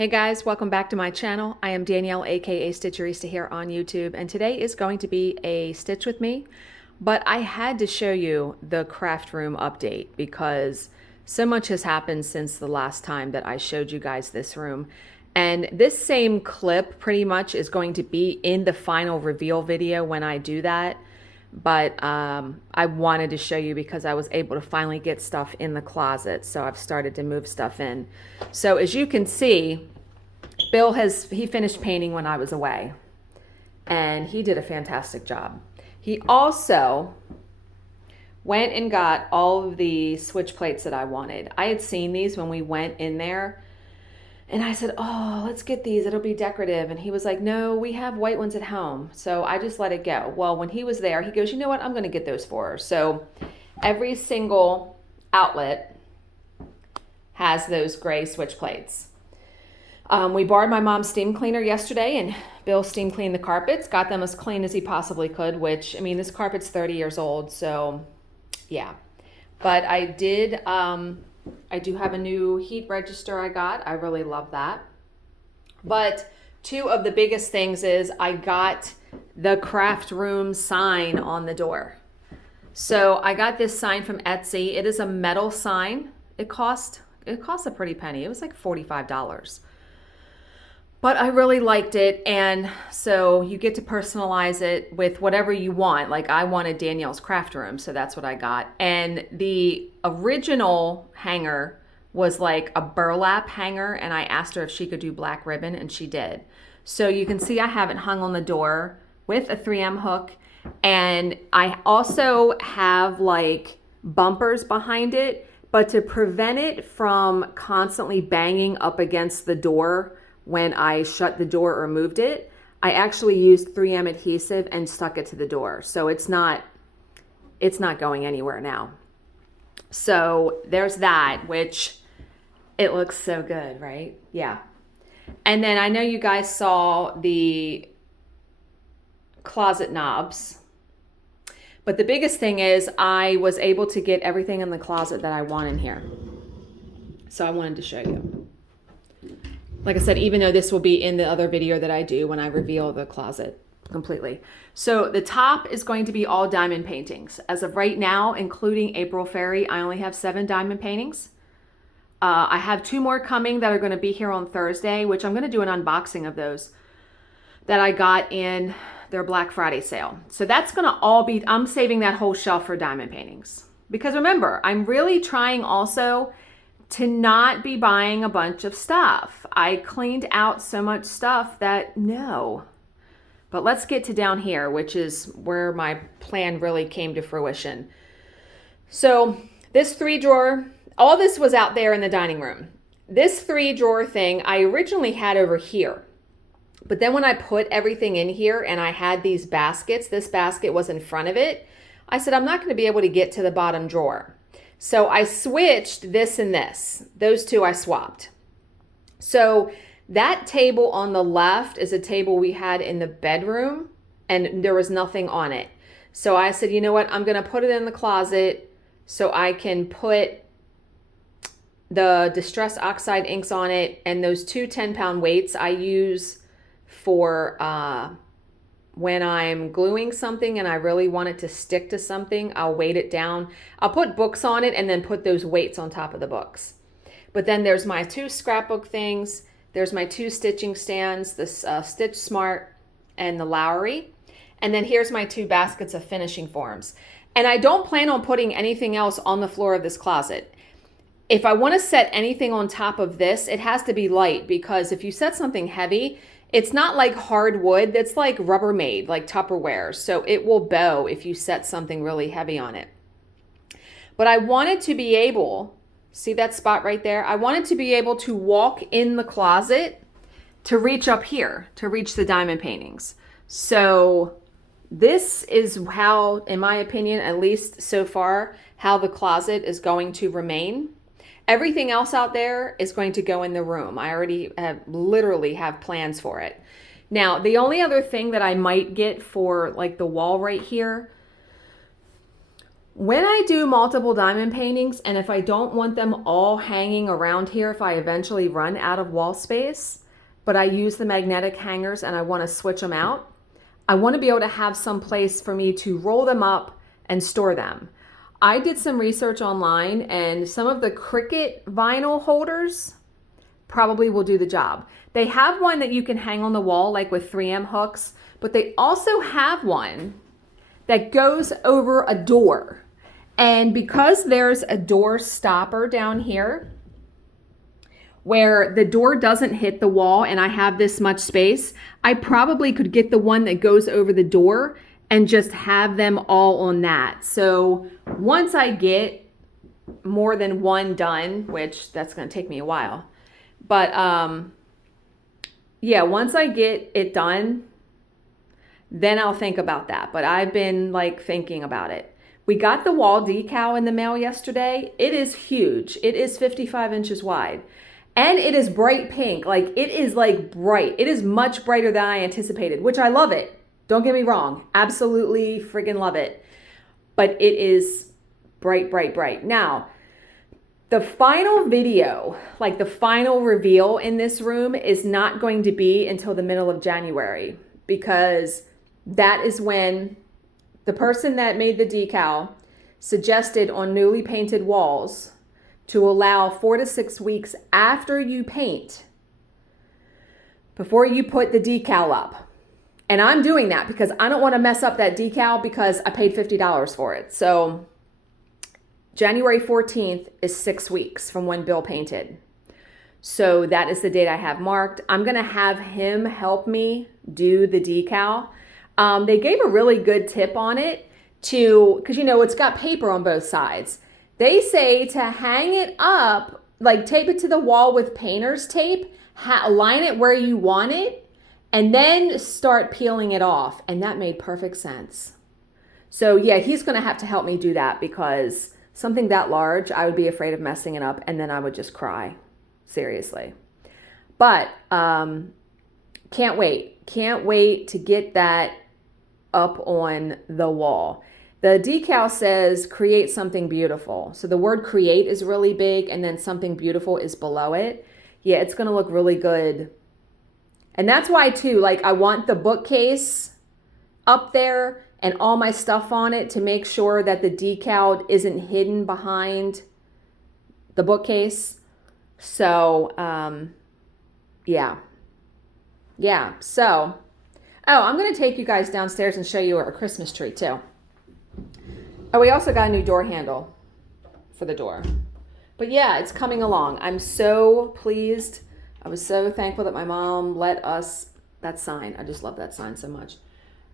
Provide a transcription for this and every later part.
Hey guys, welcome back to my channel. I am Danielle, aka Stitcherista here on YouTube, and today is going to be a Stitch with me, but I had to show you the craft room update because so much has happened since the last time that I showed you guys this room. And this same clip pretty much is going to be in the final reveal video when I do that. But I wanted to show you because I was able to finally get stuff in the closet. So I've started to move stuff in. So as you can see, Bill he finished painting when I was away, and he did a fantastic job. He also went and got all of the switch plates that I wanted. I had seen these when we went in there, and I said, oh, let's get these, it'll be decorative. And he was like, no, we have white ones at home. So I just let it go. Well, when he was there, he goes, you know what, I'm gonna get those for her. So every single outlet has those gray switch plates. We borrowed my mom's steam cleaner yesterday, and Bill steam cleaned the carpets, got them as clean as he possibly could, which, I mean, this carpet's 30 years old, so yeah. But I do have a new heat register I got. I really love that. But two of the biggest things is I got the craft room sign on the door. So I got this sign from Etsy. It is a metal sign. It cost a pretty penny. It was like $45. But I really liked it, and so you get to personalize it with whatever you want. Like I wanted Danielle's craft room, so that's what I got. And the original hanger was like a burlap hanger, and I asked her if she could do black ribbon, and she did. So you can see I have it hung on the door with a 3M hook, and I also have like bumpers behind it, but to prevent it from constantly banging up against the door when I shut the door or moved it, I actually used 3M adhesive and stuck it to the door. So it's not going anywhere now. So there's that, which it looks so good, right? Yeah. And then I know you guys saw the closet knobs, but the biggest thing is I was able to get everything in the closet that I want in here. So I wanted to show you. Like I said, even though this will be in the other video that I do when I reveal the closet completely. So the top is going to be all diamond paintings. As of right now, including April Fairy, I only have 7 diamond paintings. I have 2 more coming that are going to be here on Thursday, which I'm going to do an unboxing of those that I got in their Black Friday sale. So that's going to all be, I'm saving that whole shelf for diamond paintings. Because remember, I'm really trying also to not be buying a bunch of stuff. I cleaned out so much stuff that no. But let's get to down here, which is where my plan really came to fruition. So this 3-drawer, all this was out there in the dining room. This 3-drawer thing I originally had over here. But then when I put everything in here and I had these baskets, this basket was in front of it, I said, I'm not going to be able to get to the bottom drawer. So I switched this and this. Those two I swapped. So that table on the left is a table we had in the bedroom, and there was nothing on it. So I said, you know what? I'm going to put it in the closet so I can put the Distress Oxide inks on it, and those 2 10-pound weights I use for when I'm gluing something and I really want it to stick to something, I'll weight it down. I'll put books on it and then put those weights on top of the books. But then there's my 2 scrapbook things. There's my 2 stitching stands, the Stitch Smart and the Lowry. And then here's my 2 baskets of finishing forms. And I don't plan on putting anything else on the floor of this closet. If I want to set anything on top of this, it has to be light, because if you set something heavy, it's not like hardwood, that's like Rubbermaid, like Tupperware. So it will bow if you set something really heavy on it. But I wanted to be able, see that spot right there? I wanted to be able to walk in the closet to reach up here, to reach the diamond paintings. So this is how, in my opinion, at least so far, how the closet is going to remain. Everything else out there is going to go in the room. I already literally have plans for it. Now, the only other thing that I might get for like the wall right here, When I do multiple diamond paintings, and if I don't want them all hanging around here, if I eventually run out of wall space, but I use the magnetic hangers and I want to switch them out, I want to be able to have some place for me to roll them up and store them. I did some research online, and some of the Cricut vinyl holders probably will do the job. They have one that you can hang on the wall, like with 3M hooks, but they also have one that goes over a door. And because there's a door stopper down here where the door doesn't hit the wall and I have this much space, I probably could get the one that goes over the door and just have them all on that. So once I get more than one done, which that's going to take me a while, but yeah, once I get it done, then I'll think about that. But I've been like thinking about it. We got the wall decal in the mail yesterday. It is huge. It is 55 inches wide. And it is bright pink. Like, it is like bright. It is much brighter than I anticipated, which I love it. Don't get me wrong. Absolutely friggin' love it. But it is bright, bright, bright. Now, the final video, like the final reveal in this room, is not going to be until the middle of January, because that is when the person that made the decal suggested on newly painted walls to allow 4 to 6 weeks after you paint before you put the decal up. And I'm doing that because I don't want to mess up that decal because I paid $50 for it. So January 14th is 6 weeks from when Bill painted. So that is the date I have marked. I'm going to have him help me do the decal. They gave a really good tip on it because, you know, it's got paper on both sides. They say to hang it up, like tape it to the wall with painter's tape, line it where you want it, and then start peeling it off. And that made perfect sense. So yeah, he's going to have to help me do that because something that large, I would be afraid of messing it up and then I would just cry. Seriously. But can't wait. Can't wait to get that up on the wall. The decal says create something beautiful. So the word create is really big and then something beautiful is below it. Yeah, it's going to look really good. And that's why too, like I want the bookcase up there and all my stuff on it to make sure that the decal isn't hidden behind the bookcase. So, yeah. So, I'm going to take you guys downstairs and show you our Christmas tree too. Oh, we also got a new door handle for the door. But yeah, it's coming along. I'm so pleased. I was so thankful that my mom let us, that sign, I just love that sign so much,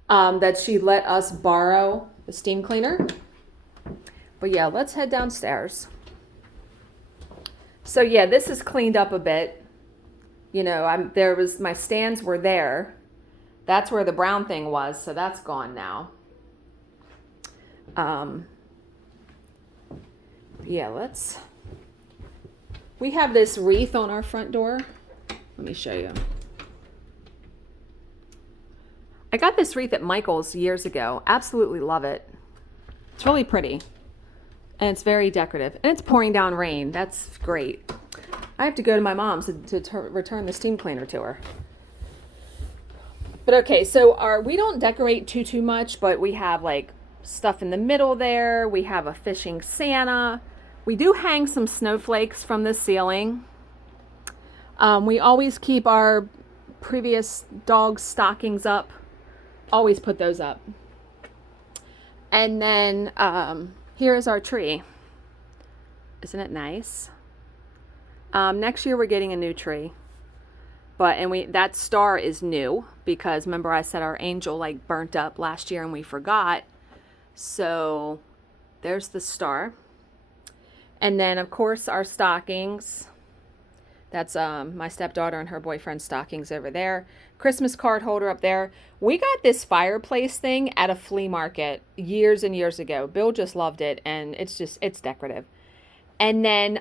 that she let us borrow the steam cleaner. But yeah, let's head downstairs. So yeah, this is cleaned up a bit. You know, my stands were there. That's where the brown thing was, so that's gone now. Yeah, we have this wreath on our front door. Let me show you. I got this wreath at Michael's years ago. Absolutely love it. It's really pretty. And it's very decorative. And it's pouring down rain. That's great. I have to go to my mom's to return the steam cleaner to her. But okay, so we don't decorate too much, but we have like stuff in the middle there. We have a fishing Santa. We do hang some snowflakes from the ceiling. We always keep our previous dog stockings up. Always put those up. And then here's our tree. Isn't it nice? Next year we're getting a new tree. That star is new because remember I said our angel like burnt up last year and we forgot. So there's the star. And then of course our stockings. That's my stepdaughter and her boyfriend's stockings over there. Christmas card holder up there. We got this fireplace thing at a flea market years and years ago. Bill just loved it and it's decorative. And then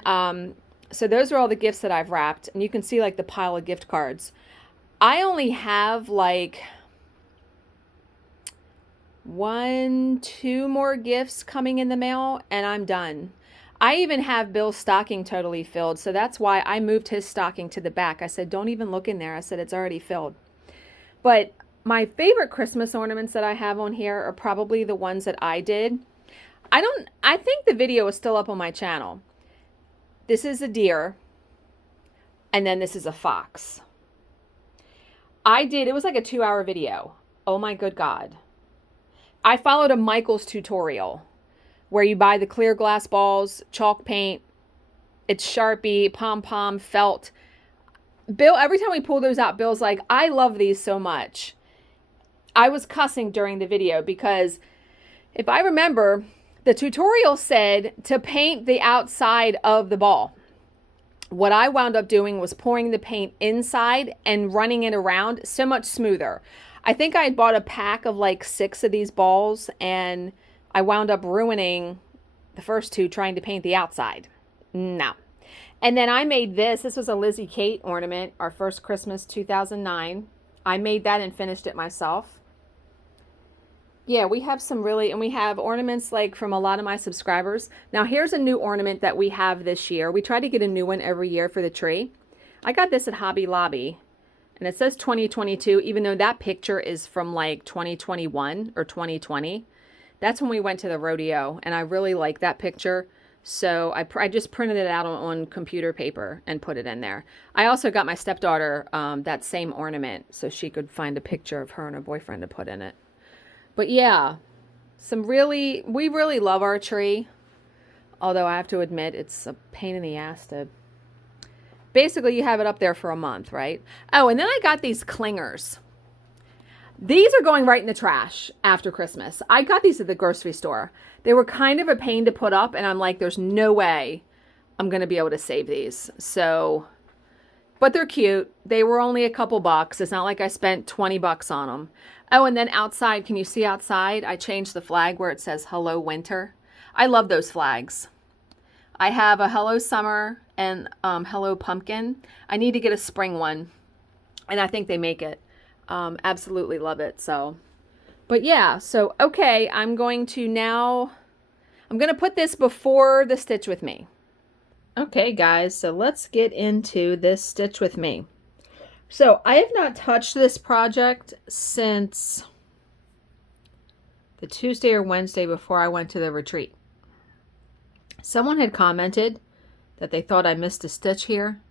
so those are all the gifts that I've wrapped. And you can see like the pile of gift cards. I only have like 2 more gifts coming in the mail, and I'm done. I even have Bill's stocking totally filled, so that's why I moved his stocking to the back. I said, don't even look in there. I said, it's already filled. But my favorite Christmas ornaments that I have on here are probably the ones that I did. I think the video is still up on my channel. This is a deer, and then this is a fox. It was like a 2-hour video. Oh my good God. I followed a Michael's tutorial where you buy the clear glass balls, chalk paint, it's Sharpie, pom-pom, felt. Bill, every time we pull those out, Bill's like, I love these so much. I was cussing during the video because if I remember, the tutorial said to paint the outside of the ball. What I wound up doing was pouring the paint inside and running it around, so much smoother. I think I had bought a pack of like 6 of these balls, and I wound up ruining the first 2 trying to paint the outside. No. And then I made this. This was a Lizzie Kate ornament, our first Christmas, 2009. I made that and finished it myself. Yeah, we have and we have ornaments like from a lot of my subscribers. Now here's a new ornament that we have this year. We try to get a new one every year for the tree. I got this at Hobby Lobby, and it says 2022, even though that picture is from like 2021 or 2020. That's when we went to the rodeo, and I really like that picture. So I just printed it out on computer paper and put it in there. I also got my stepdaughter that same ornament so she could find a picture of her and her boyfriend to put in it. But yeah, we really love our tree. Although I have to admit, it's a pain in the ass to... Basically, you have it up there for a month, right? Oh, and then I got these clingers. These are going right in the trash after Christmas. I got these at the grocery store. They were kind of a pain to put up, and I'm like, there's no way I'm going to be able to save these. So, but they're cute. They were only a couple bucks. It's not like I spent 20 bucks on them. Oh, and then outside, can you see outside? I changed the flag where it says Hello Winter. I love those flags. I have a Hello Summer and Hello Pumpkin. I need to get a spring one, and I think they make it. Absolutely love it. So, but yeah, so, okay, I'm going to put this before the Stitch With Me. Okay, guys, so let's get into this Stitch With Me. So I have not touched this project since the Tuesday or Wednesday before I went to the retreat. Someone had commented that they thought I missed a stitch here.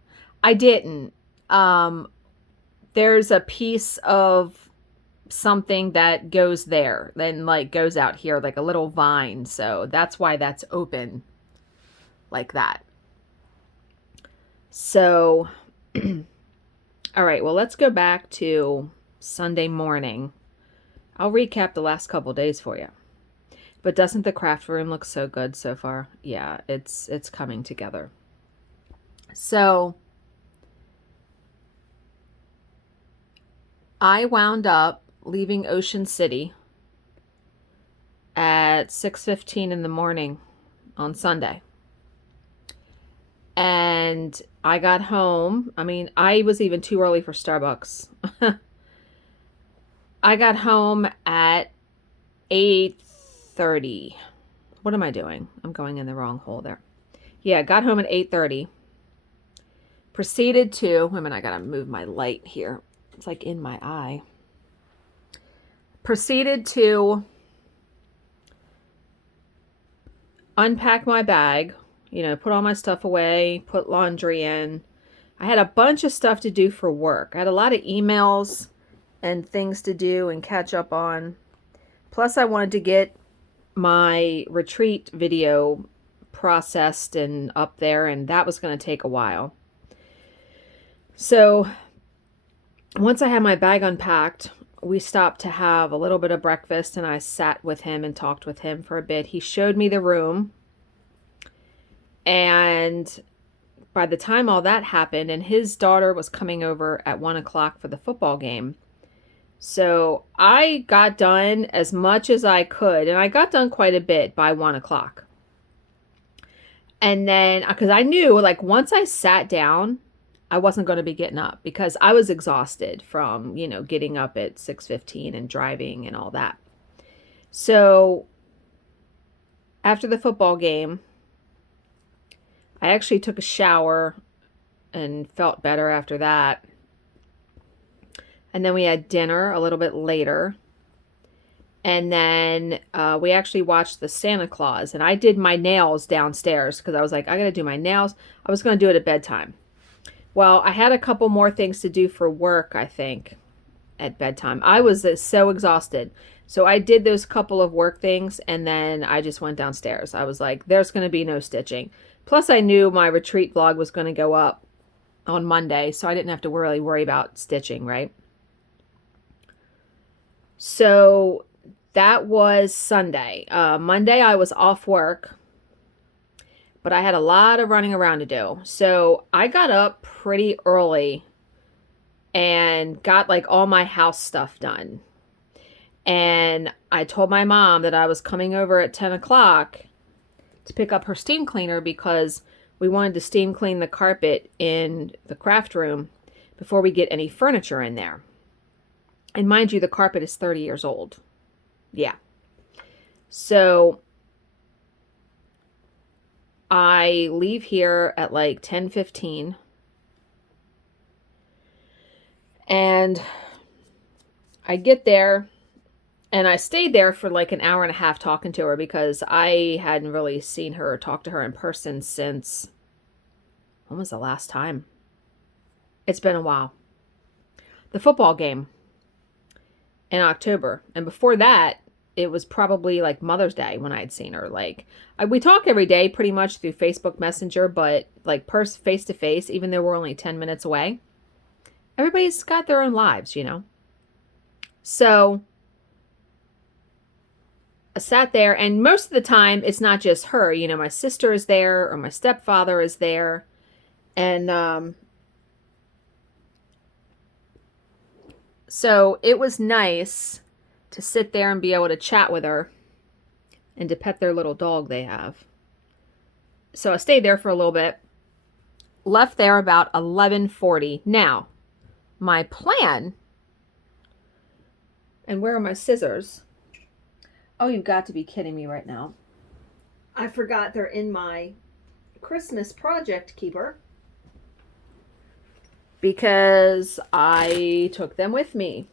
I didn't. There's a piece of something that goes there, then like goes out here like a little vine. So that's why that's open like that. So, all right, well, let's go back to Sunday morning. I'll recap the last couple days for you. But doesn't the craft room look so good so far? Yeah, it's coming together. So I wound up leaving Ocean City at 6:15 in the morning on Sunday. And I got home. I mean, I was even too early for Starbucks. I got home at 8:30. What am I doing? I'm going in the wrong hole there. Yeah, got home at 8:30. Proceeded to, wait a minute, I gotta move my light here. It's like in my eye. Proceeded to unpack my bag, put all my stuff away, put laundry in. I had a bunch of stuff to do for work. I had a lot of emails and things to do and catch up on. Plus, I wanted to get my retreat video processed and up there, and that was going to take a while. So once I had my bag unpacked, we stopped to have a little bit of breakfast, and I sat with him and talked with him for a bit. He showed me the room, and by the time all that happened, and his daughter was coming over at 1 o'clock for the football game, so I got done as much as I could, and I got done quite a bit by 1 o'clock. And then, because I knew, like, once I sat down, I wasn't going to be getting up because I was exhausted from, getting up at 6:15 and driving and all that. So after the football game, I actually took a shower and felt better after that. And then we had dinner a little bit later. And then we actually watched the Santa Claus. And I did my nails downstairs because I was like, I got to do my nails. I was going to do it at bedtime. Well, I had a couple more things to do for work, I think, at bedtime. I was so exhausted. So I did those couple of work things and then I just went downstairs. I was like, there's going to be no stitching. Plus, I knew my retreat vlog was going to go up on Monday, so I didn't have to really worry about stitching, right? So that was Sunday. Monday, I was off work, but I had a lot of running around to do. So I got up pretty early and got like all my house stuff done. And I told my mom that I was coming over at 10 o'clock to pick up her steam cleaner because we wanted to steam clean the carpet in the craft room before we get any furniture in there. And mind you, the carpet is 30 years old. Yeah. So I leave here at like 10:15. And I get there and I stayed there for like an hour and a half talking to her because I hadn't really seen her or talked to her in person since, when was the last time? It's been a while. The football game in October. And before that, it was probably like Mother's Day when I had seen her. Like, we talk every day pretty much through Facebook Messenger, but like face to face, even though we're only 10 minutes away, everybody's got their own lives, you know? So I sat there, and most of the time it's not just her. You know, my sister is there or my stepfather is there. And so it was nice to sit there and be able to chat with her and to pet their little dog they have. So I stayed there for a little bit. Left there about 11:40. Now, my plan, and where are my scissors? Oh, you've got to be kidding me right now. I forgot they're in my Christmas project keeper because I took them with me.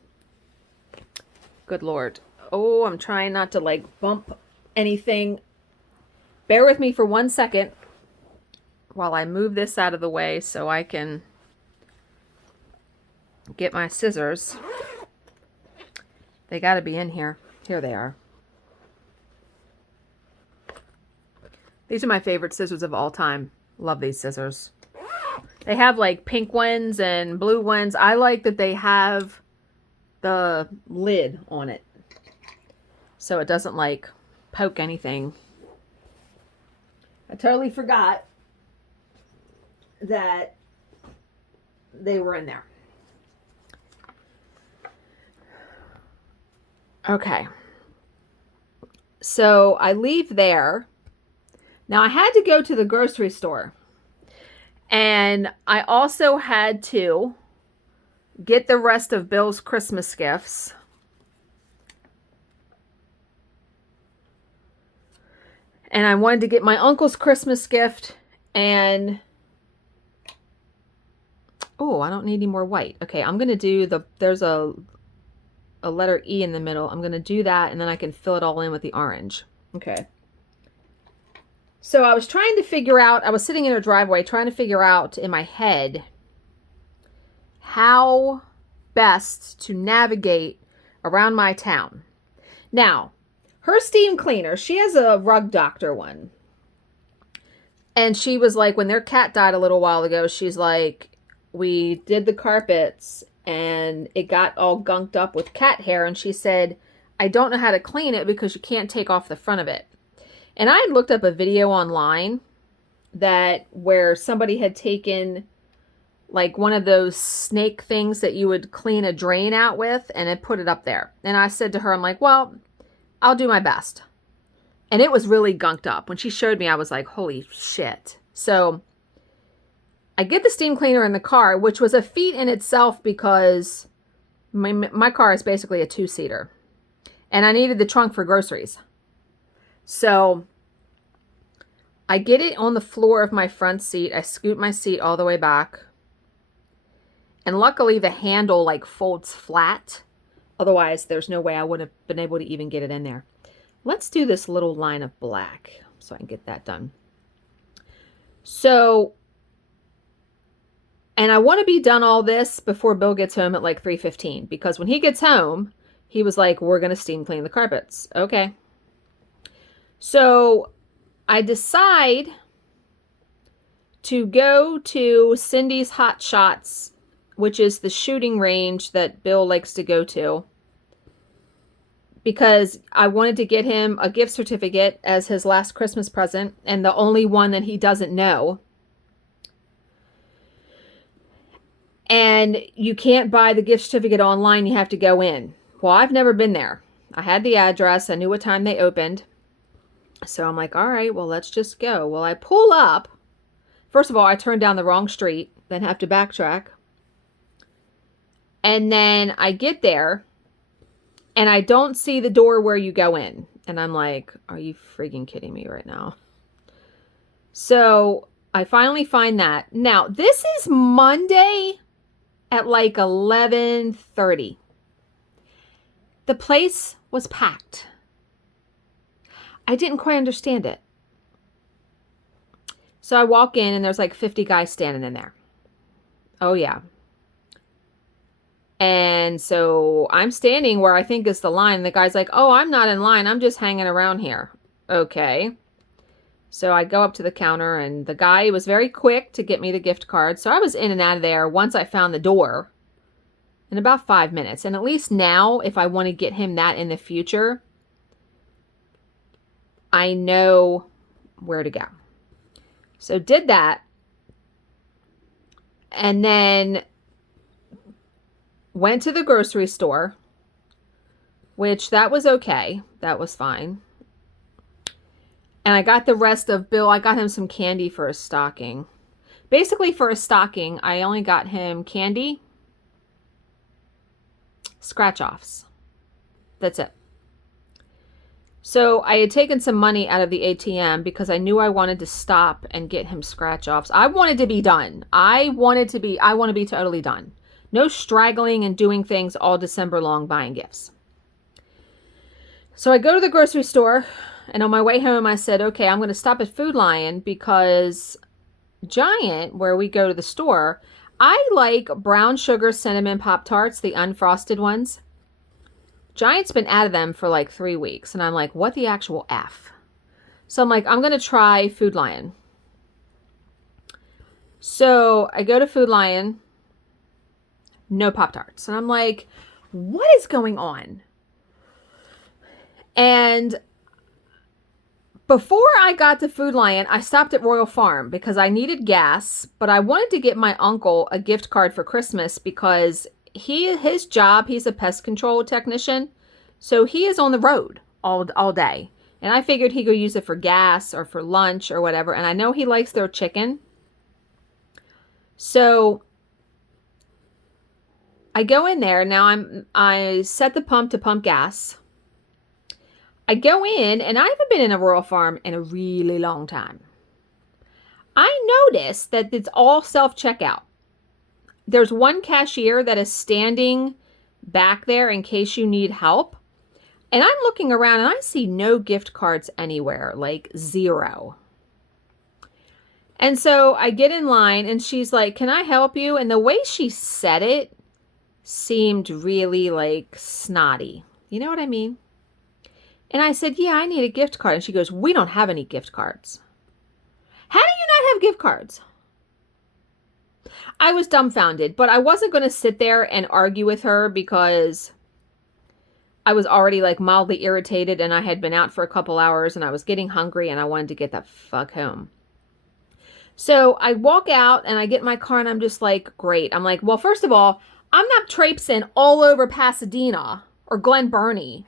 Good Lord. Oh, I'm trying not to like bump anything. Bear with me for 1 second while I move this out of the way so I can get my scissors. They got to be in here. Here they are. These are my favorite scissors of all time. Love these scissors. They have like pink ones and blue ones. I like that they have the lid on it, so it doesn't like poke anything. I totally forgot that they were in there. Okay. So I leave there. Now I had to go to the grocery store, and I also had to get the rest of Bill's Christmas gifts. And I wanted to get my uncle's Christmas gift, and oh, I don't need any more white. Okay, I'm going to do there's a letter E in the middle. I'm going to do that, and then I can fill it all in with the orange. Okay. So I was trying to figure out, I was sitting in her driveway trying to figure out in my head how best to navigate around my town. Now, her steam cleaner, she has a Rug Doctor one. And she was like, when their cat died a little while ago, she's like, we did the carpets and it got all gunked up with cat hair. And she said, I don't know how to clean it because you can't take off the front of it. And I had looked up a video online where somebody had taken like one of those snake things that you would clean a drain out with and had put it up there. And I said to her, I'm like, well, I'll do my best. And it was really gunked up. When she showed me, I was like, holy shit. So I get the steam cleaner in the car, which was a feat in itself because my car is basically a two-seater. And I needed the trunk for groceries. So I get it on the floor of my front seat. I scoot my seat all the way back. And luckily the handle like folds flat. Otherwise, there's no way I would have been able to even get it in there. Let's do this little line of black so I can get that done. So, and I want to be done all this before Bill gets home at like 3:15, because when he gets home, he was like, we're going to steam clean the carpets. Okay. So I decide to go to Cindy's Hot Shots, which is the shooting range that Bill likes to go to, because I wanted to get him a gift certificate as his last Christmas present, and the only one that he doesn't know. And you can't buy the gift certificate online. You have to go in. Well, I've never been there. I had the address. I knew what time they opened. So I'm like, all right, well, let's just go. Well, I pull up. First of all, I turned down the wrong street, then have to backtrack. And then I get there, and I don't see the door where you go in. And I'm like, are you freaking kidding me right now? So I finally find that. Now, this is Monday at like 11:30. The place was packed. I didn't quite understand it. So I walk in and there's like 50 guys standing in there. Oh yeah. And so I'm standing where I think is the line. The guy's like, oh, I'm not in line. I'm just hanging around here. Okay. So I go up to the counter, and the guy was very quick to get me the gift card. So I was in and out of there once I found the door in about 5 minutes. And at least now, if I want to get him that in the future, I know where to go. So did that. And then went to the grocery store, which that was okay. That was fine. And I got the rest of Bill. I got him some candy for a stocking. Basically, for a stocking, I only got him candy, scratch-offs. That's it. So I had taken some money out of the ATM because I knew I wanted to stop and get him scratch-offs. I wanted to be done. I want to be totally done. No straggling and doing things all December long buying gifts. So I go to the grocery store, and on my way home I said, okay, I'm going to stop at Food Lion because Giant, where we go to the store, I like brown sugar cinnamon Pop-Tarts, the unfrosted ones. Giant's been out of them for like 3 weeks, and I'm like, what the actual F? So I'm like, I'm going to try Food Lion. So I go to Food Lion, no Pop-Tarts. And I'm like, what is going on? And before I got to Food Lion, I stopped at Royal Farm because I needed gas, but I wanted to get my uncle a gift card for Christmas because his job, he's a pest control technician, so he is on the road all day. And I figured he could use it for gas or for lunch or whatever, and I know he likes their chicken. So I go in there. Now I set the pump to pump gas. I go in, and I haven't been in a Royal Farm in a really long time. I noticed that it's all self-checkout. There's one cashier that is standing back there in case you need help. And I'm looking around, and I see no gift cards anywhere, like 0. And so I get in line, and she's like, can I help you? And the way she said it seemed really like snotty. You know what I mean? And I said, yeah, I need a gift card. And she goes, we don't have any gift cards. How do you not have gift cards? I was dumbfounded, but I wasn't going to sit there and argue with her because I was already like mildly irritated, and I had been out for a couple hours, and I was getting hungry, and I wanted to get the fuck home. So I walk out, and I get in my car, and I'm just like, great. I'm like, well, first of all, I'm not traipsing all over Pasadena or Glen Burnie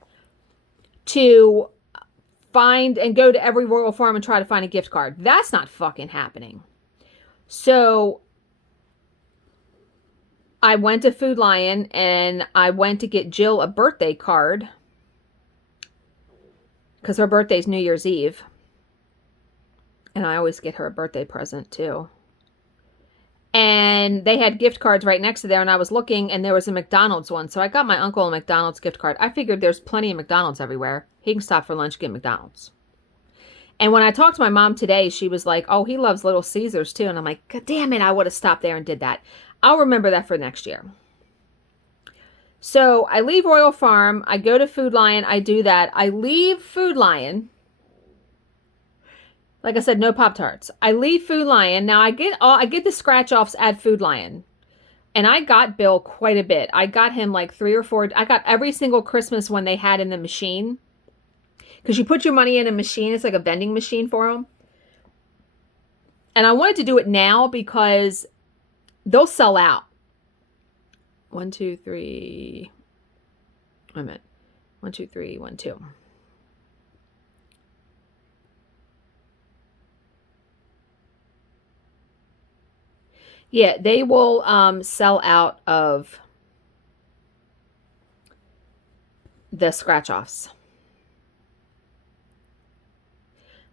to find and go to every Royal Farm and try to find a gift card. That's not fucking happening. So I went to Food Lion, and I went to get Jill a birthday card because her birthday's New Year's Eve. And I always get her a birthday present too. And they had gift cards right next to there, and I was looking, and there was a McDonald's one. So I got my uncle a McDonald's gift card. I figured there's plenty of McDonald's everywhere. He can stop for lunch, get McDonald's. And when I talked to my mom today, she was like, oh, he loves Little Caesars too. And I'm like, God damn it, I would have stopped there and did that. I'll remember that for next year. So I leave Royal Farm. I go to Food Lion. I do that. I leave Food Lion. Like I said, no Pop-Tarts. I leave Food Lion. Now I get the scratch-offs at Food Lion. And I got Bill quite a bit. I got him like 3 or 4. I got every single Christmas one they had in the machine. Because you put your money in a machine. It's like a vending machine for them. And I wanted to do it now because they'll sell out. 1, 2, 3. Wait a minute. 1, 2, 3, 1, 2. Yeah, they will sell out of the scratch-offs.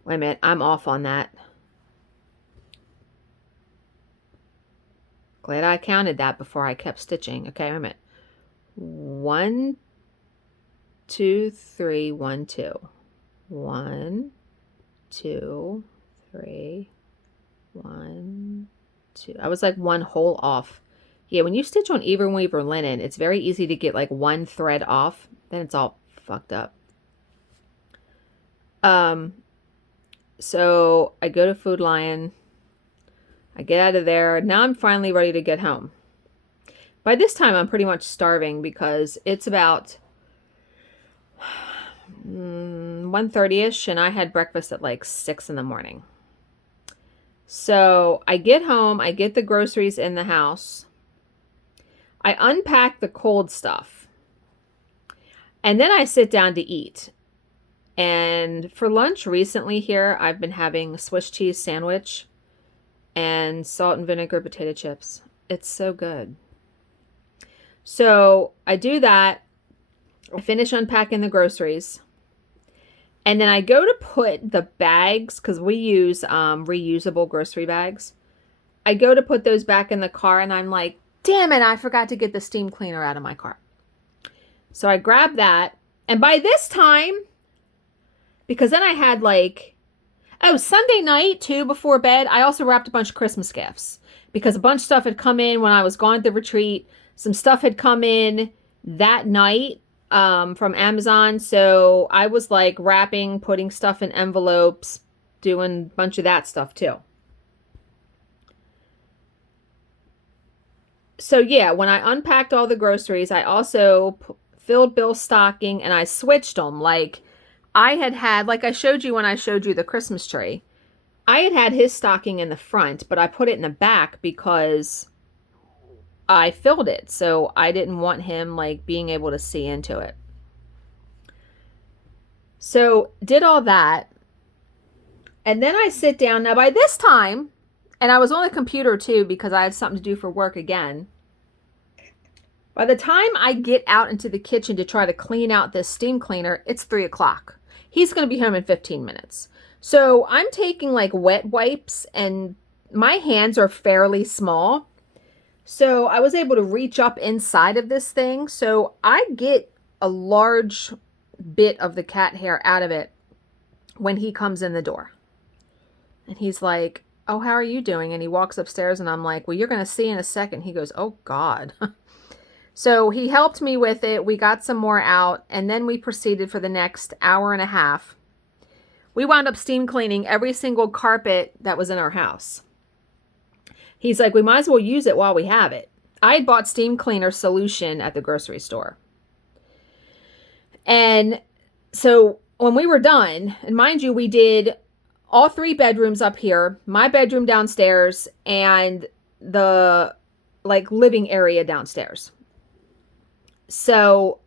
Wait a minute, I'm off on that. Glad I counted that before I kept stitching. Okay, wait a minute. 1, 2, 3, 1, 2. 1, 2, 3, 1, 2. I was like 1 hole off. Yeah, when you stitch on even weaver linen, it's very easy to get like 1 thread off. Then it's all fucked up. So I go to Food Lion. I get out of there. Now I'm finally ready to get home. By this time, I'm pretty much starving because it's about 1:30ish, and I had breakfast at like 6 in the morning. So I get home. I get the groceries in the house. I unpack the cold stuff. And then I sit down to eat. And for lunch recently here, I've been having a Swiss cheese sandwich and salt and vinegar potato chips. It's so good. So I do that. I finish unpacking the groceries. And then I go to put the bags, because we use reusable grocery bags. I go to put those back in the car, and I'm like, damn it, I forgot to get the steam cleaner out of my car. So I grab that. And by this time, because then I had like, Sunday night too, before bed, I also wrapped a bunch of Christmas gifts. Because a bunch of stuff had come in when I was gone at the retreat. Some stuff had come in that night from Amazon. So I was like wrapping, putting stuff in envelopes, doing a bunch of that stuff too. So yeah, when I unpacked all the groceries, I also filled Bill's stocking and I switched them. Like I had, like I showed you when I showed you the Christmas tree, I had his stocking in the front, but I put it in the back because I filled it. So I didn't want him like being able to see into it. So did all that. And then I sit down. Now by this time, and I was on the computer too because I had something to do for work again. By the time I get out into the kitchen to try to clean out this steam cleaner, it's 3 o'clock. He's going to be home in 15 minutes. So I'm taking like wet wipes, and my hands are fairly small. So I was able to reach up inside of this thing. So I get a large bit of the cat hair out of it when he comes in the door. And he's like, oh, how are you doing? And he walks upstairs, and I'm like, well, you're going to see in a second. He goes, oh, God. So he helped me with it. We got some more out, and then we proceeded for the next hour and a half. We wound up steam cleaning every single carpet that was in our house. He's like, we might as well use it while we have it. I had bought steam cleaner solution at the grocery store. And so when we were done, and mind you, we did all 3 bedrooms up here, my bedroom downstairs, and the like living area downstairs. So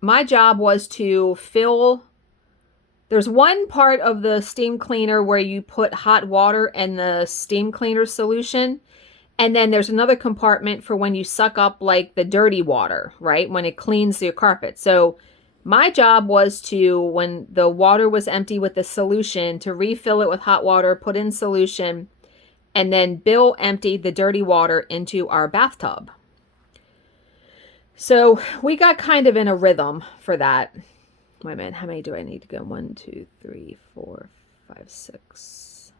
my job was to fill, there's one part of the steam cleaner where you put hot water and the steam cleaner solution. And then there's another compartment for when you suck up like the dirty water, right? When it cleans your carpet. So My job was to, when the water was empty with the solution, to refill it with hot water, put in solution, and then Bill emptied the dirty water into our bathtub. So we got kind of in a rhythm for that. Wait a minute, how many do I need to go? 1, 2, 3, 4, 5, 6.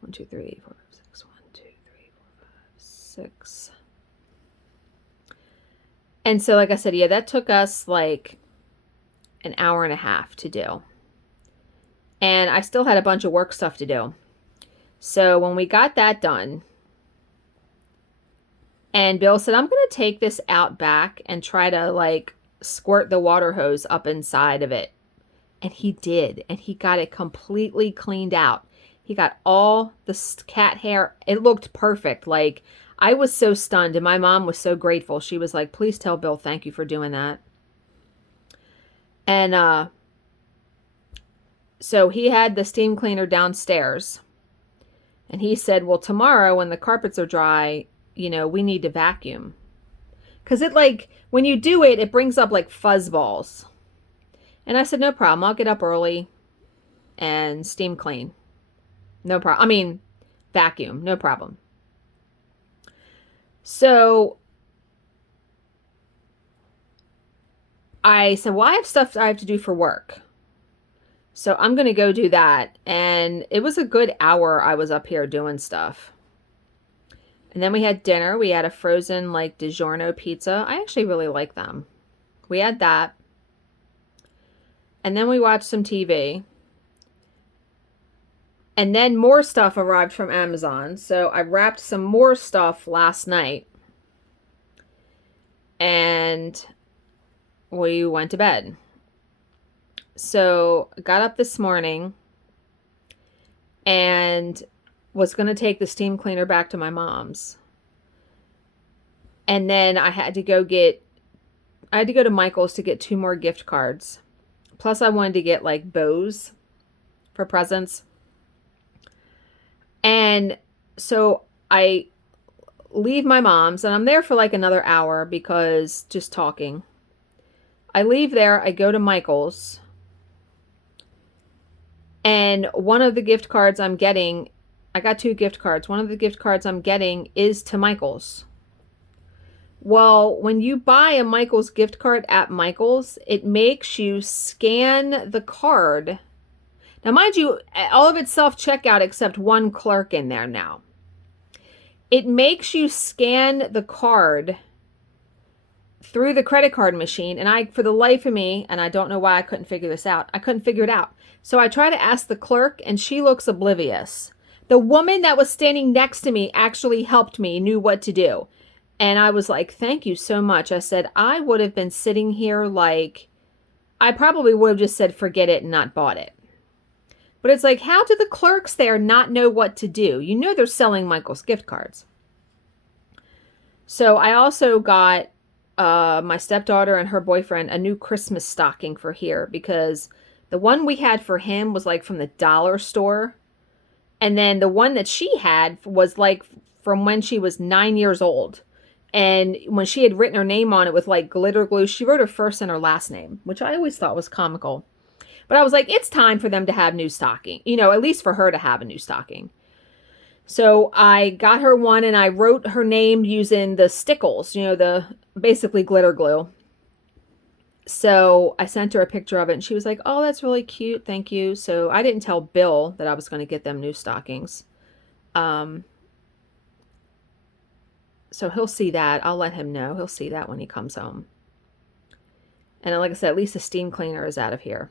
1, 2, 3, 4, 5, 6. 1, 2, 3, 4, 5, 6. And so, like I said, yeah, that took us like an hour and a half to do. And I still had a bunch of work stuff to do. So when we got that done, and Bill said, I'm going to take this out back and try to like squirt the water hose up inside of it. And he did. And he got it completely cleaned out. He got all the cat hair. It looked perfect. Like, I was so stunned, and my mom was so grateful. She was like, please tell Bill thank you for doing that. And so he had the steam cleaner downstairs. And he said, well, tomorrow when the carpets are dry, you know, we need to vacuum. Because it, like, when you do it, it brings up like fuzz balls. And I said, no problem. I'll get up early and steam clean. No problem. I mean, vacuum. No problem. So I said, well, I have stuff I have to do for work. So I'm going to go do that. And it was a good hour I was up here doing stuff. And then we had dinner. We had a frozen like DiGiorno pizza. I actually really like them. We had that. And then we watched some TV. And then more stuff arrived from Amazon. So I wrapped some more stuff last night. And we went to bed. So I got up this morning and was going to take the steam cleaner back to my mom's. And then I had to go to Michael's to get 2 more gift cards. Plus I wanted to get like bows for presents. And so I leave my mom's and I'm there for like another hour because just talking. I leave there, I go to Michael's. And one of the gift cards I'm getting, I got 2 gift cards. One of the gift cards I'm getting is to Michael's. Well, when you buy a Michael's gift card at Michael's, it makes you scan the card. Now, mind you, all of it's self-checkout except one clerk in there now. It makes you scan the card through the credit card machine. And I, for the life of me, and I don't know why I couldn't figure this out, I couldn't figure it out. So I try to ask the clerk and she looks oblivious. The woman that was standing next to me actually helped me, knew what to do. And I was like, thank you so much. I said, I would have been sitting here like, I probably would have just said, forget it and not bought it. But it's like, how do the clerks there not know what to do? You know they're selling Michael's gift cards. So I also got my stepdaughter and her boyfriend a new Christmas stocking for here because the one we had for him was like from the dollar store. And then the one that she had was like from when she was 9 years old. And when she had written her name on it with like glitter glue, she wrote her first and her last name, which I always thought was comical. But I was like, it's time for them to have new stocking. You know, at least for her to have a new stocking. So I got her one and I wrote her name using the stickles, you know, the basically glitter glue. So I sent her a picture of it and she was like, oh, that's really cute. Thank you. So I didn't tell Bill that I was going to get them new stockings. So he'll see that. I'll let him know. He'll see that when he comes home. And like I said, at least the steam cleaner is out of here.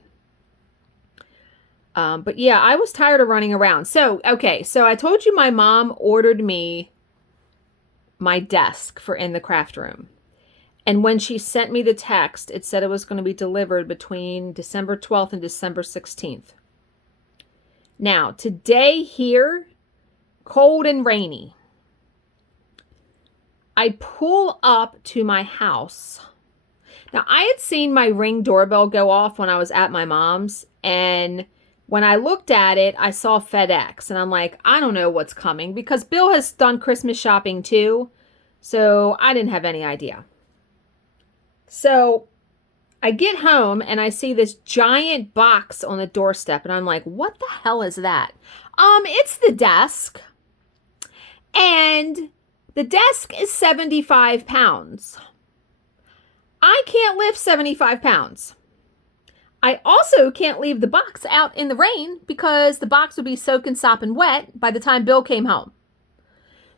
But yeah, I was tired of running around. So, okay. So I told you my mom ordered me my desk for in the craft room. And when she sent me the text, it said it was going to be delivered between December 12th and December 16th. Now, today here, cold and rainy. I pull up to my house. Now, I had seen my Ring doorbell go off when I was at my mom's. And when I looked at it, I saw FedEx. And I'm like, I don't know what's coming. Because Bill has done Christmas shopping too. So I didn't have any idea. So I get home and I see this giant box on the doorstep and I'm like, what the hell is that? It's the desk. And the desk is 75 pounds. I can't lift 75 pounds. I also can't leave the box out in the rain because the box would be soaking, sopping wet by the time Bill came home.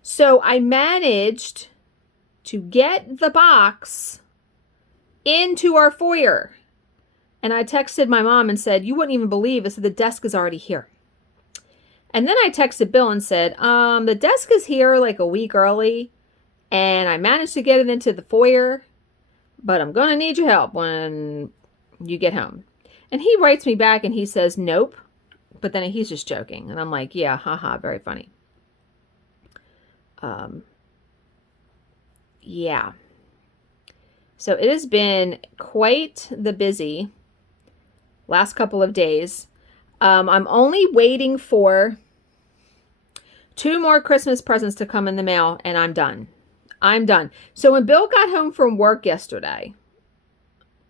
So I managed to get the box into our foyer. And I texted my mom and said, you wouldn't even believe it. So the desk is already here. And then I texted Bill and said, the desk is here like a week early. And I managed to get it into the foyer. But I'm going to need your help when you get home. And he writes me back and he says, nope. But then he's just joking. And I'm like, yeah, haha, very funny. Yeah. So it has been quite the busy last couple of days. I'm only waiting for 2 more Christmas presents to come in the mail and I'm done. I'm done. So when Bill got home from work yesterday,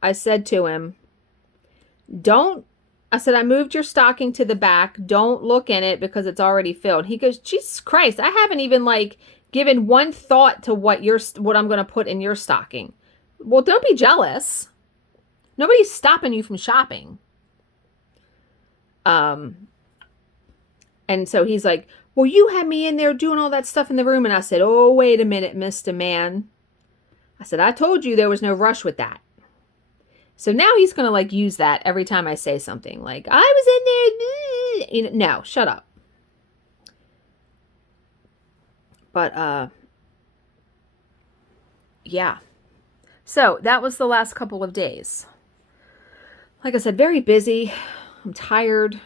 I said to him, I moved your stocking to the back. Don't look in it because it's already filled. He goes, Jesus Christ, I haven't even given one thought to what I'm going to put in your stocking. Well, don't be jealous. Nobody's stopping you from shopping. And so he's like, well, you had me in there doing all that stuff in the room. And I said, oh, wait a minute, Mr. Man. I said, I told you there was no rush with that. So now he's going to use that every time I say something like, I was in there. No, shut up. But, yeah. So that was the last couple of days. Like I said, very busy. I'm tired.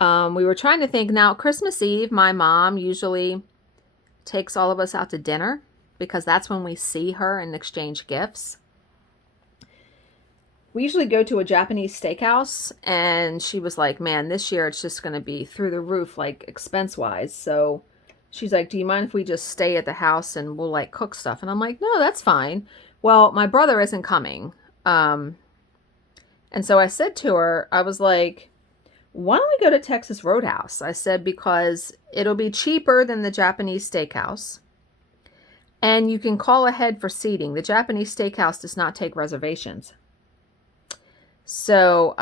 We were trying to think now, Christmas Eve, my mom usually takes all of us out to dinner because that's when we see her and exchange gifts. We usually go to a Japanese steakhouse and she was like, man, this year it's just going to be through the roof, expense wise. So she's like, do you mind if we just stay at the house and we'll cook stuff? And I'm like, no, that's fine. Well, my brother isn't coming. And so I said to her, I was like, why don't we go to Texas Roadhouse? I said, because it'll be cheaper than the Japanese steakhouse. And you can call ahead for seating. The Japanese steakhouse does not take reservations. So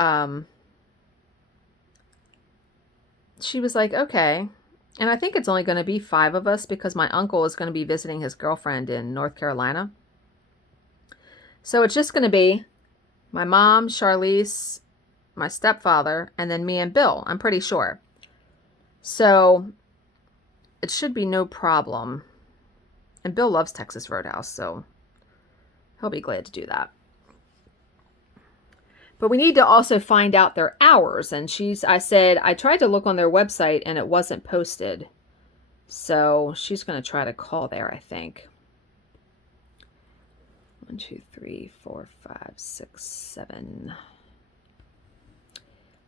she was like, okay. And I think it's only going to be 5 of us because my uncle is going to be visiting his girlfriend in North Carolina. So it's just going to be my mom, Charlize, my stepfather, and then me and Bill, I'm pretty sure. So it should be no problem. And Bill loves Texas Roadhouse, so he'll be glad to do that. But we need to also find out their hours. And I said, I tried to look on their website and it wasn't posted. So she's going to try to call there, I think. 1, 2, 3, 4, 5, 6, 7.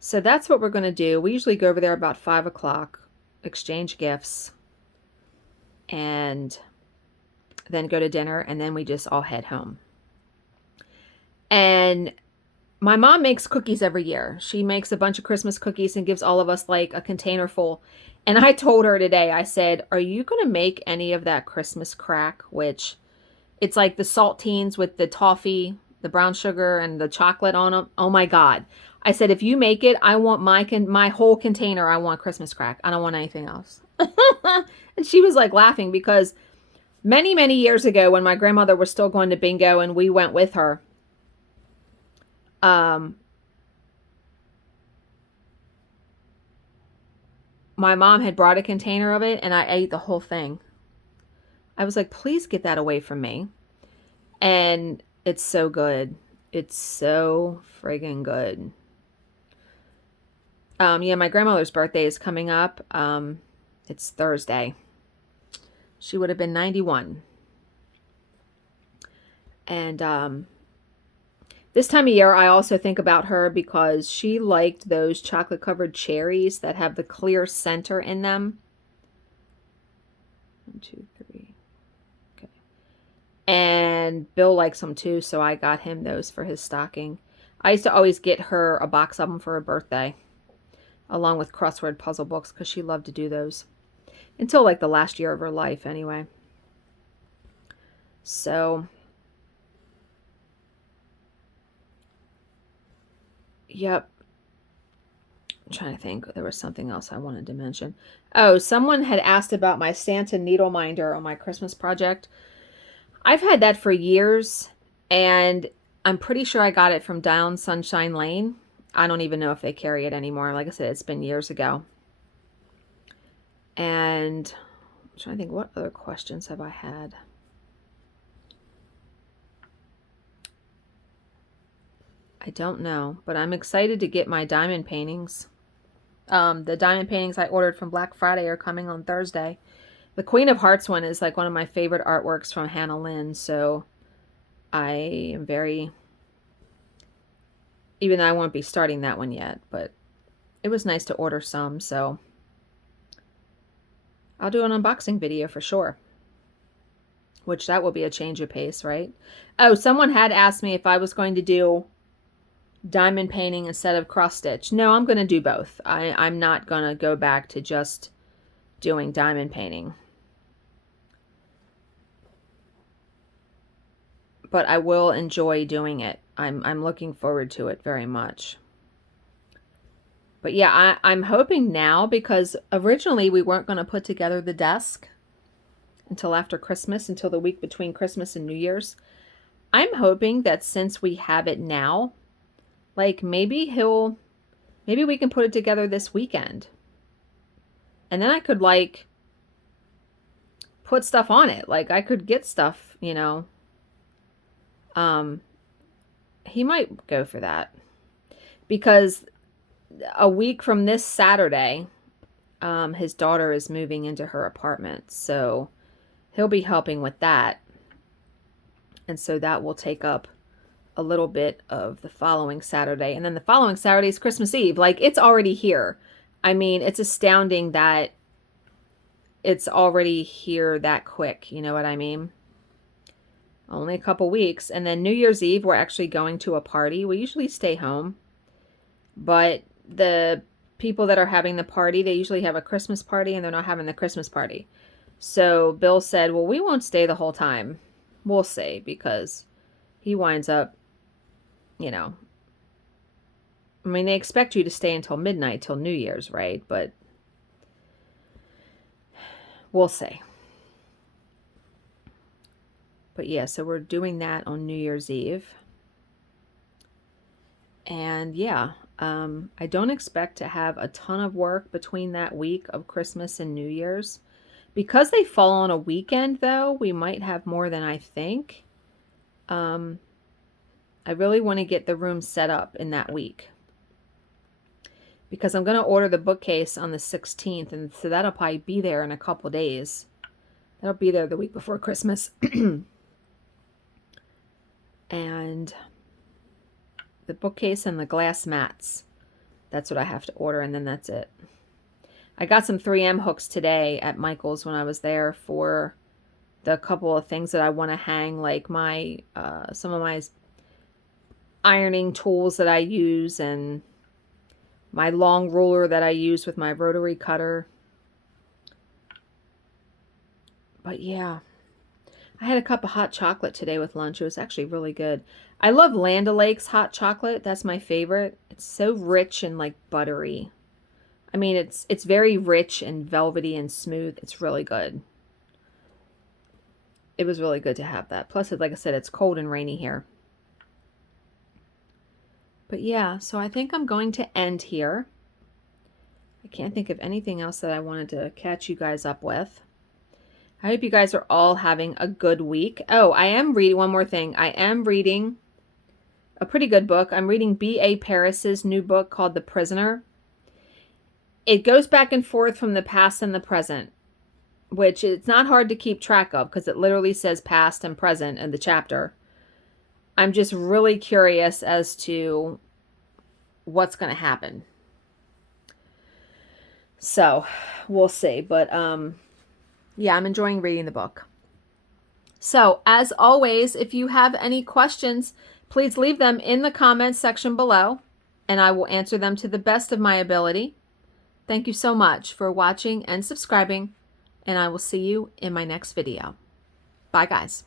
So that's what we're going to do. We usually go over there about 5 o'clock, exchange gifts, and then go to dinner, and then we just all head home. And my mom makes cookies every year. She makes a bunch of Christmas cookies and gives all of us a container full. And I told her today, I said, are you going to make any of that Christmas crack? Which it's the saltines with the toffee, the brown sugar, and the chocolate on them. Oh my God. I said, if you make it, I want my whole container. I want Christmas crack. I don't want anything else. And she was laughing because many, many years ago when my grandmother was still going to bingo and we went with her, my mom had brought a container of it and I ate the whole thing. I was like, please get that away from me. And it's so good. It's so friggin' good. Yeah, my grandmother's birthday is coming up. It's Thursday. She would have been 91. And this time of year, I also think about her because she liked those chocolate-covered cherries that have the clear center in them. 1, 2, 3. Okay. And And Bill likes them too, so I got him those for his stocking. I used to always get her a box of them for her birthday, along with crossword puzzle books, because she loved to do those. Until like the last year of her life, anyway. So, yep. I'm trying to think. There was something else I wanted to mention. Oh, someone had asked about my Santa needle minder on my Christmas project. I've had that for years, and I'm pretty sure I got it from Down Sunshine Lane. I don't even know if they carry it anymore. Like I said, it's been years ago. And I'm trying to think, what other questions have I had? I don't know, but I'm excited to get my diamond paintings. The diamond paintings I ordered from Black Friday are coming on Thursday. The Queen of Hearts one is like one of my favorite artworks from Hannah Lynn, so I am very, even though I won't be starting that one yet, but it was nice to order some, so I'll do an unboxing video for sure, which that will be a change of pace, right? Oh, someone had asked me if I was going to do diamond painting instead of cross stitch. No, I'm going to do both. I'm not going to go back to just doing diamond painting. But I will enjoy doing it. I'm looking forward to it very much. But yeah, I'm hoping now, because originally we weren't going to put together the desk until after Christmas, until the week between Christmas and New Year's. I'm hoping that since we have it now, like maybe we can put it together this weekend. And then I could like put stuff on it. Like I could get stuff, you know. He might go for that, because a week from this Saturday, his daughter is moving into her apartment, so he'll be helping with that. And so that will take up a little bit of the following Saturday. And then the following Saturday is Christmas Eve. Like, it's already here. I mean, it's astounding that it's already here that quick. You know what I mean? Only a couple weeks. And then New Year's Eve, we're actually going to a party. We usually stay home. But the people that are having the party, they usually have a Christmas party, and they're not having the Christmas party. So Bill said, well, we won't stay the whole time. We'll see, because he winds up, you know, I mean, they expect you to stay until midnight, till New Year's, right? But we'll see. But yeah, so we're doing that on New Year's Eve. And yeah, I don't expect to have a ton of work between that week of Christmas and New Year's. Because they fall on a weekend, though, we might have more than I think. I really want to get the room set up in that week, because I'm going to order the bookcase on the 16th, and so that'll probably be there in a couple days. That'll be there the week before Christmas. And the bookcase and the glass mats, that's what I have to order, and then that's it. I got some 3M hooks today at Michael's when I was there for the couple of things that I want to hang, like my some of my ironing tools that I use, and my long ruler that I use with my rotary cutter. But yeah, I had a cup of hot chocolate today with lunch. It was actually really good. I love Land O'Lakes hot chocolate. That's my favorite. It's so rich and like buttery. I mean, it's very rich and velvety and smooth. It's really good. It was really good to have that. Plus, like I said, it's cold and rainy here. But yeah, so I think I'm going to end here. I can't think of anything else that I wanted to catch you guys up with. I hope you guys are all having a good week. Oh, I am reading one more thing. I am reading a pretty good book. I'm reading B.A. Paris's new book called The Prisoner. It goes back and forth from the past and the present, which it's not hard to keep track of because it literally says past and present in the chapter. I'm just really curious as to what's going to happen. So we'll see. But yeah, I'm enjoying reading the book. So as always, if you have any questions, please leave them in the comments section below, and I will answer them to the best of my ability. Thank you so much for watching and subscribing, and I will see you in my next video. Bye, guys.